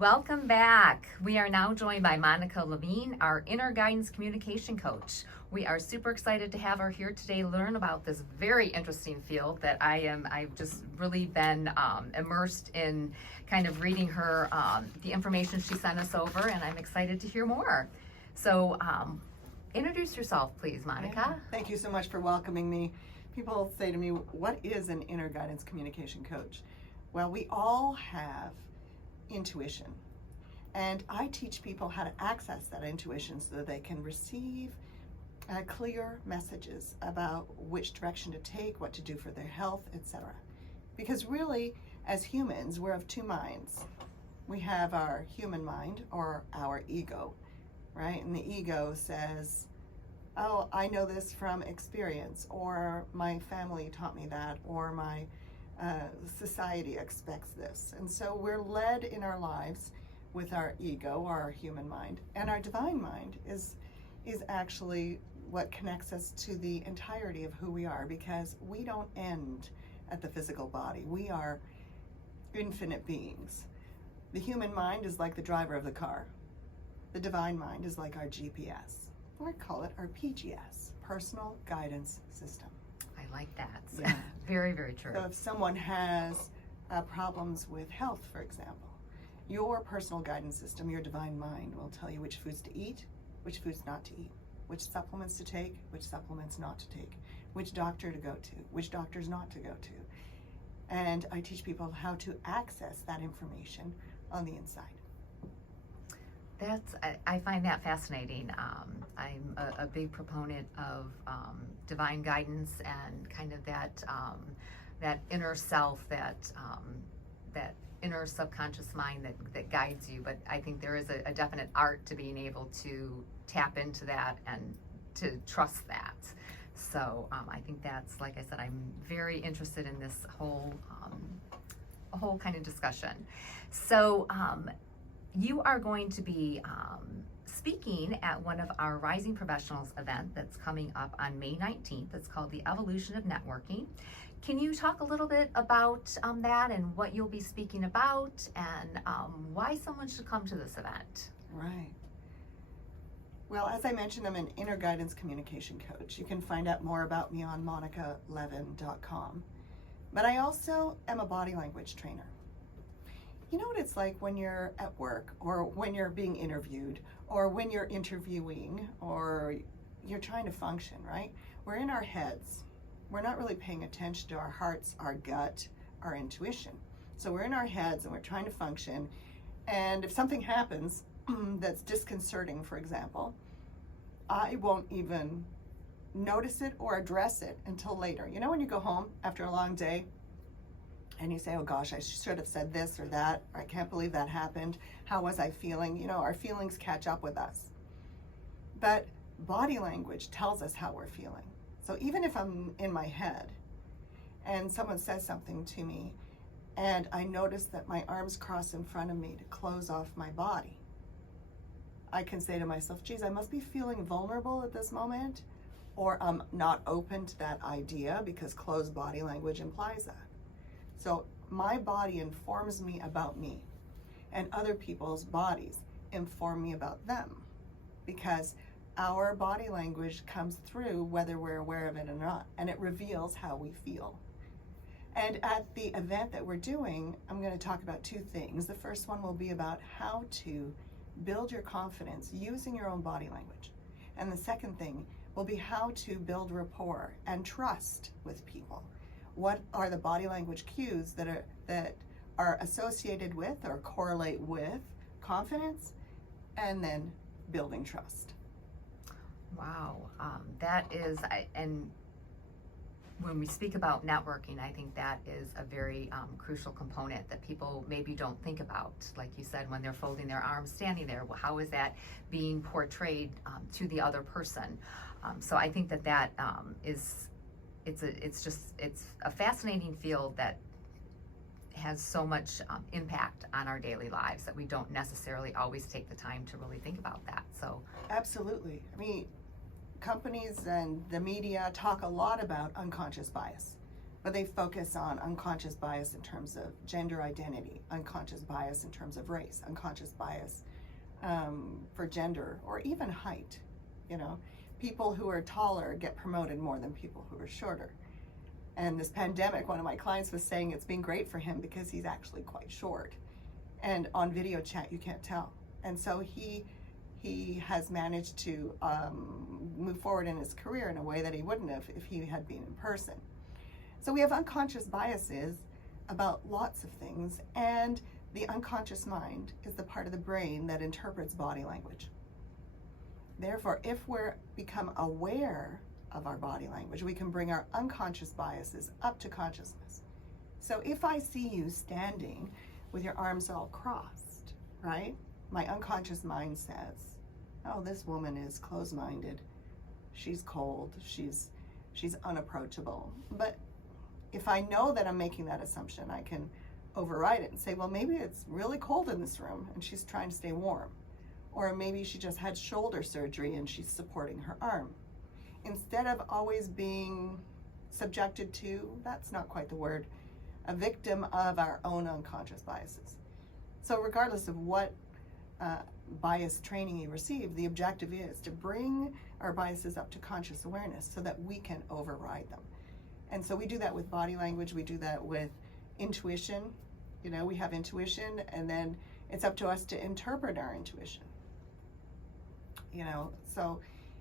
Welcome back. We are now joined by Monica Levin, our inner guidance communication coach. We are super excited to have her here today to learn about this very interesting field that I've just really been immersed in kind of reading her, the information she sent us over, and I'm excited to hear more. So introduce yourself, please, Monica. Thank you so much for welcoming me. People say to me, what is an inner guidance communication coach? Well, we all have intuition, and I teach people how to access that intuition so that they can receive clear messages about which direction to take, what to do for their health, etc. Because really, as humans, we're of two minds. We have our human mind, or our ego, right? And the ego says, oh, I know this from experience, or my family taught me that, or my society expects this. And so we're led in our lives with our ego, or our human mind, and our divine mind is actually what connects us to the entirety of who we are, because we don't end at the physical body. We are infinite beings. The human mind is like the driver of the car. The divine mind is like our GPS, or I call it our PGS, Personal Guidance System. I like that. Yeah. Very, very true. So if someone has problems with health, for example, your personal guidance system, your divine mind, will tell you which foods to eat, which foods not to eat, which supplements to take, which supplements not to take, which doctor to go to, which doctors not to go to. And I teach people how to access that information on the inside. I find that fascinating. I'm a big proponent of divine guidance and kind of that inner self, that inner subconscious mind that guides you. But I think there is a definite art to being able to tap into that and to trust that. So I think that's, like I said, I'm very interested in this whole kind of discussion. So you are going to be speaking at one of our Rising Professionals event that's coming up on May 19th. It's called The Evolution of Networking. Can you talk a little bit about that and what you'll be speaking about, and why someone should come to this event? Right. Well, as I mentioned, I'm an inner guidance communication coach. You can find out more about me on monicalevin.com. But I also am a body language trainer. You know what it's like when you're at work, or when you're being interviewed, or when you're interviewing, or you're trying to function, right? We're in our heads. We're not really paying attention to our hearts, our gut, our intuition. So we're in our heads and we're trying to function. And if something happens that's disconcerting, for example, I won't even notice it or address it until later. You know, when you go home after a long day, and you say, oh gosh, I should have said this or that, or I can't believe that happened. How was I feeling? You know, our feelings catch up with us. But body language tells us how we're feeling. So even if I'm in my head and someone says something to me, and I notice that my arms cross in front of me to close off my body, I can say to myself, geez, I must be feeling vulnerable at this moment, or I'm not open to that idea, because closed body language implies that. So my body informs me about me, and other people's bodies inform me about them, because our body language comes through whether we're aware of it or not, and it reveals how we feel. And at the event that we're doing, I'm going to talk about two things. The first one will be about how to build your confidence using your own body language. And the second thing will be how to build rapport and trust with people. What are the body language cues that are associated with or correlate with confidence, and then building trust. Wow, that is, and when we speak about networking, I think that is a very crucial component that people maybe don't think about. Like you said, when they're folding their arms, standing there, how is that being portrayed to the other person? So I think that is, it's a fascinating field that has so much impact on our daily lives that we don't necessarily always take the time to really think about that. So absolutely. I mean, companies and the media talk a lot about unconscious bias, but they focus on unconscious bias in terms of gender identity, unconscious bias in terms of race, unconscious bias for gender, or even height. You know, people who are taller get promoted more than people who are shorter. And this pandemic, one of my clients was saying it's been great for him because he's actually quite short. And on video chat, you can't tell. And so he has managed to move forward in his career in a way that he wouldn't have if he had been in person. So we have unconscious biases about lots of things, and the unconscious mind is the part of the brain that interprets body language. Therefore, if we're become aware of our body language, we can bring our unconscious biases up to consciousness. So if I see you standing with your arms all crossed, right? My unconscious mind says, oh, this woman is closed-minded. She's cold. She's unapproachable. But if I know that I'm making that assumption, I can override it and say, well, maybe it's really cold in this room and she's trying to stay warm. Or maybe she just had shoulder surgery and she's supporting her arm. Instead of always being subjected to, that's not quite the word, a victim of our own unconscious biases. So regardless of what bias training you receive, the objective is to bring our biases up to conscious awareness so that we can override them. And so we do that with body language, we do that with intuition. You know, we have intuition, and then it's up to us to interpret our intuition. You know, so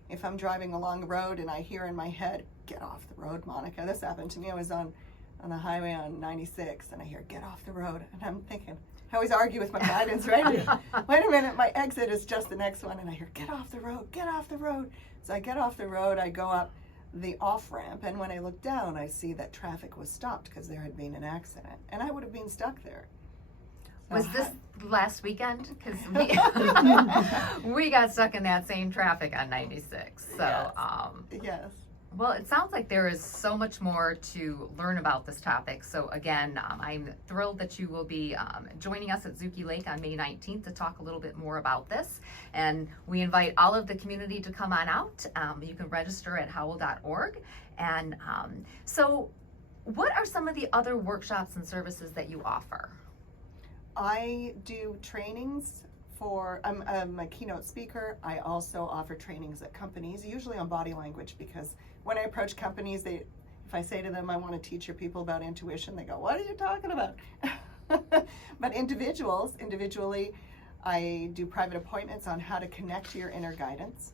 if I'm driving along the road and I hear in my head, get off the road, Monica. This happened to me. I was on the highway on 96 and I hear, get off the road. And I'm thinking, I always argue with my guidance, right? Wait a minute, my exit is just the next one. And I hear, get off the road, get off the road. So I get off the road, I go up the off ramp, and when I look down, I see that traffic was stopped because there had been an accident. And I would have been stuck there. Was this last weekend? Because we got stuck in that same traffic on 96. So, yes. Yes. Well, it sounds like there is so much more to learn about this topic. So again, I'm thrilled that you will be joining us at Zuki Lake on May 19th to talk a little bit more about this. And we invite all of the community to come on out. You can register at howell.org. And so what are some of the other workshops and services that you offer? I do trainings I'm a keynote speaker. I also offer trainings at companies, usually on body language, because when I approach companies, if I say to them, I want to teach your people about intuition, they go, what are you talking about? But individually, I do private appointments on how to connect to your inner guidance.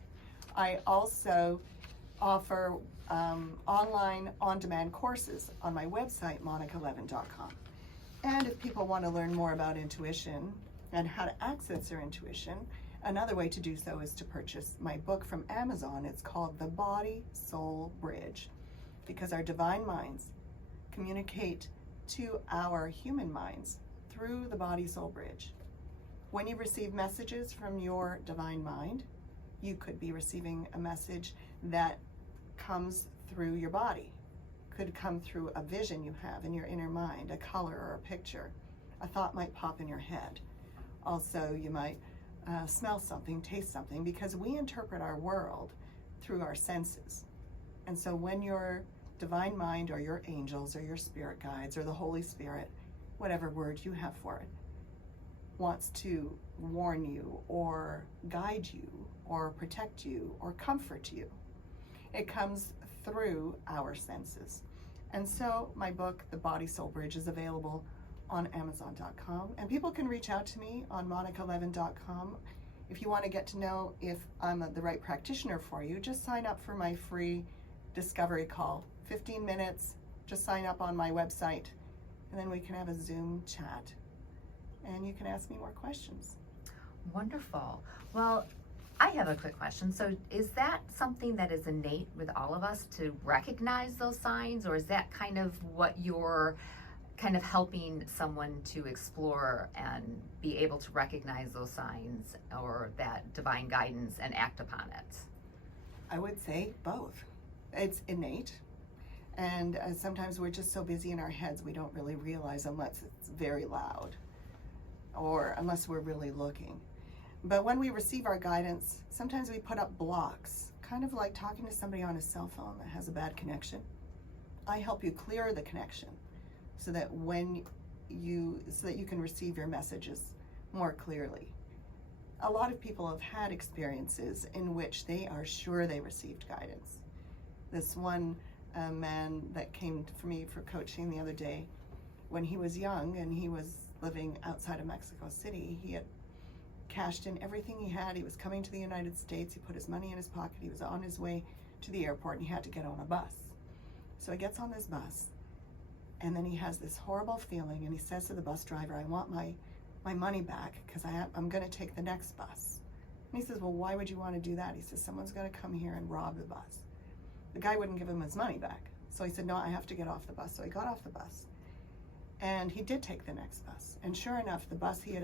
I also offer online on-demand courses on my website, monicalevin.com. And if people want to learn more about intuition and how to access their intuition, another way to do so is to purchase my book from Amazon. It's called The Body-Soul Bridge, because our divine minds communicate to our human minds through the body-soul bridge. When you receive messages from your divine mind, you could be receiving a message that comes through your body. Could come through a vision you have in your inner mind, a color or a picture. A thought might pop in your head. Also, you might smell something, taste something, because we interpret our world through our senses. And so when your divine mind or your angels or your spirit guides or the Holy Spirit, whatever word you have for it, wants to warn you or guide you or protect you or comfort you, it comes through our senses. And so my book, The Body-Soul Bridge, is available on Amazon.com, and people can reach out to me on monicalevin.com. If you want to get to know if I'm the right practitioner for you, just sign up for my free discovery call. 15 minutes, just sign up on my website, and then we can have a Zoom chat, and you can ask me more questions. Wonderful. Well, I have a quick question. So is that something that is innate with all of us to recognize those signs, or is that kind of what you're kind of helping someone to explore and be able to recognize those signs or that divine guidance and act upon it? I would say both. It's innate, and sometimes we're just so busy in our heads we don't really realize unless it's very loud or unless we're really looking. But when we receive our guidance, sometimes we put up blocks, kind of like talking to somebody on a cell phone that has a bad connection. I help you clear the connection so that you can receive your messages more clearly. A lot of people have had experiences in which they are sure they received guidance. This one man that came for me for coaching the other day, when he was young and he was living outside of Mexico City, he had cashed in everything he had. He was coming to the United States. He put his money in his pocket. He was on his way to the airport and he had to get on a bus. So he gets on this bus and then he has this horrible feeling and he says to the bus driver, I want my money back because I'm going to take the next bus. And he says, well, why would you want to do that? He says, someone's going to come here and rob the bus. The guy wouldn't give him his money back. So he said, no, I have to get off the bus. So he got off the bus. And he did take the next bus. And sure enough, the bus he had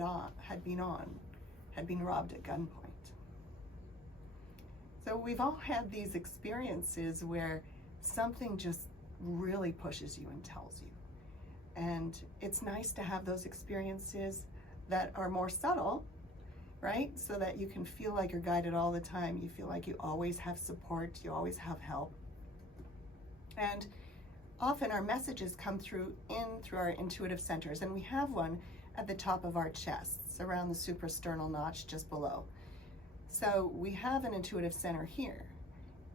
been on had been robbed at gunpoint. So we've all had these experiences where something just really pushes you and tells you. And it's nice to have those experiences that are more subtle, right? So that you can feel like you're guided all the time. You feel like you always have support, you always have help. And often our messages come through our intuitive centers, and we have one at the top of our chests, around the suprasternal notch just below. So we have an intuitive center here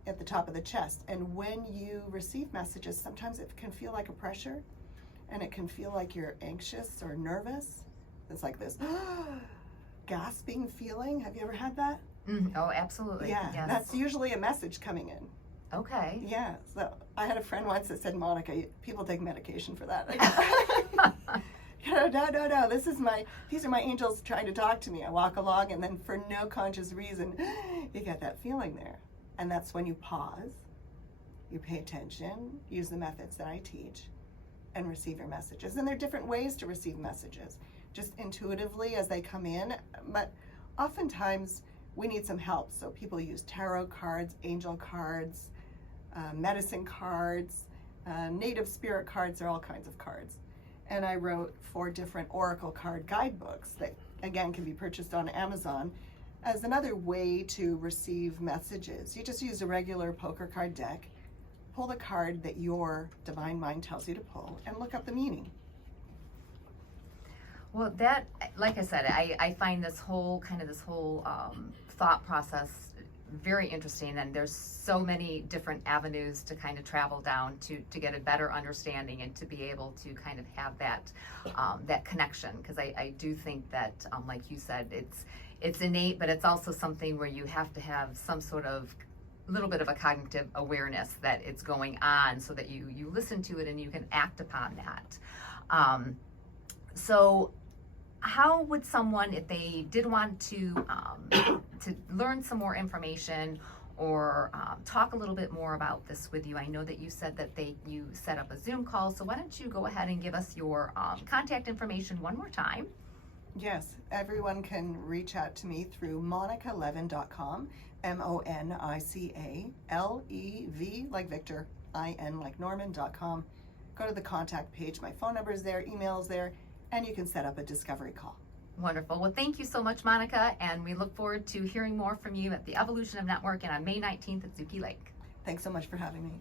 at the top of the chest, and when you receive messages, sometimes it can feel like a pressure, and it can feel like you're anxious or nervous. It's like this gasping feeling. Have you ever had that? Oh, absolutely. Yeah, yes. That's usually a message coming in. Okay. Yeah, so I had a friend once that said, Monica, people take medication for that. No, these are my angels trying to talk to me. I walk along and then for no conscious reason, you get that feeling there. And that's when you pause, you pay attention, use the methods that I teach, and receive your messages. And there are different ways to receive messages, just intuitively as they come in, but oftentimes we need some help. So people use tarot cards, angel cards, medicine cards, native spirit cards, there are all kinds of cards. And I wrote 4 different oracle card guidebooks that, again, can be purchased on Amazon as another way to receive messages. You just use a regular poker card deck, pull the card that your divine mind tells you to pull, and look up the meaning. Well, that, like I said, I find this whole thought process very interesting, and there's so many different avenues to kind of travel down to get a better understanding and to be able to kind of have that connection, because I do think that, like you said, it's innate, but it's also something where you have to have some sort of little bit of a cognitive awareness that it's going on, so that you listen to it and you can act upon that. So how would someone, if they did want to learn some more information or talk a little bit more about this with you? I know that you said that you set up a Zoom call, so why don't you go ahead and give us your contact information one more time? Yes, everyone can reach out to me through monicalevin.com, MONICALEV like Victor, IN like Norman.com. Go to the contact page. My phone number is there, email is there, and you can set up a discovery call. Wonderful. Well, thank you so much, Monica, and we look forward to hearing more from you at the Evolution of Network and on May 19th at Zuki Lake. Thanks so much for having me.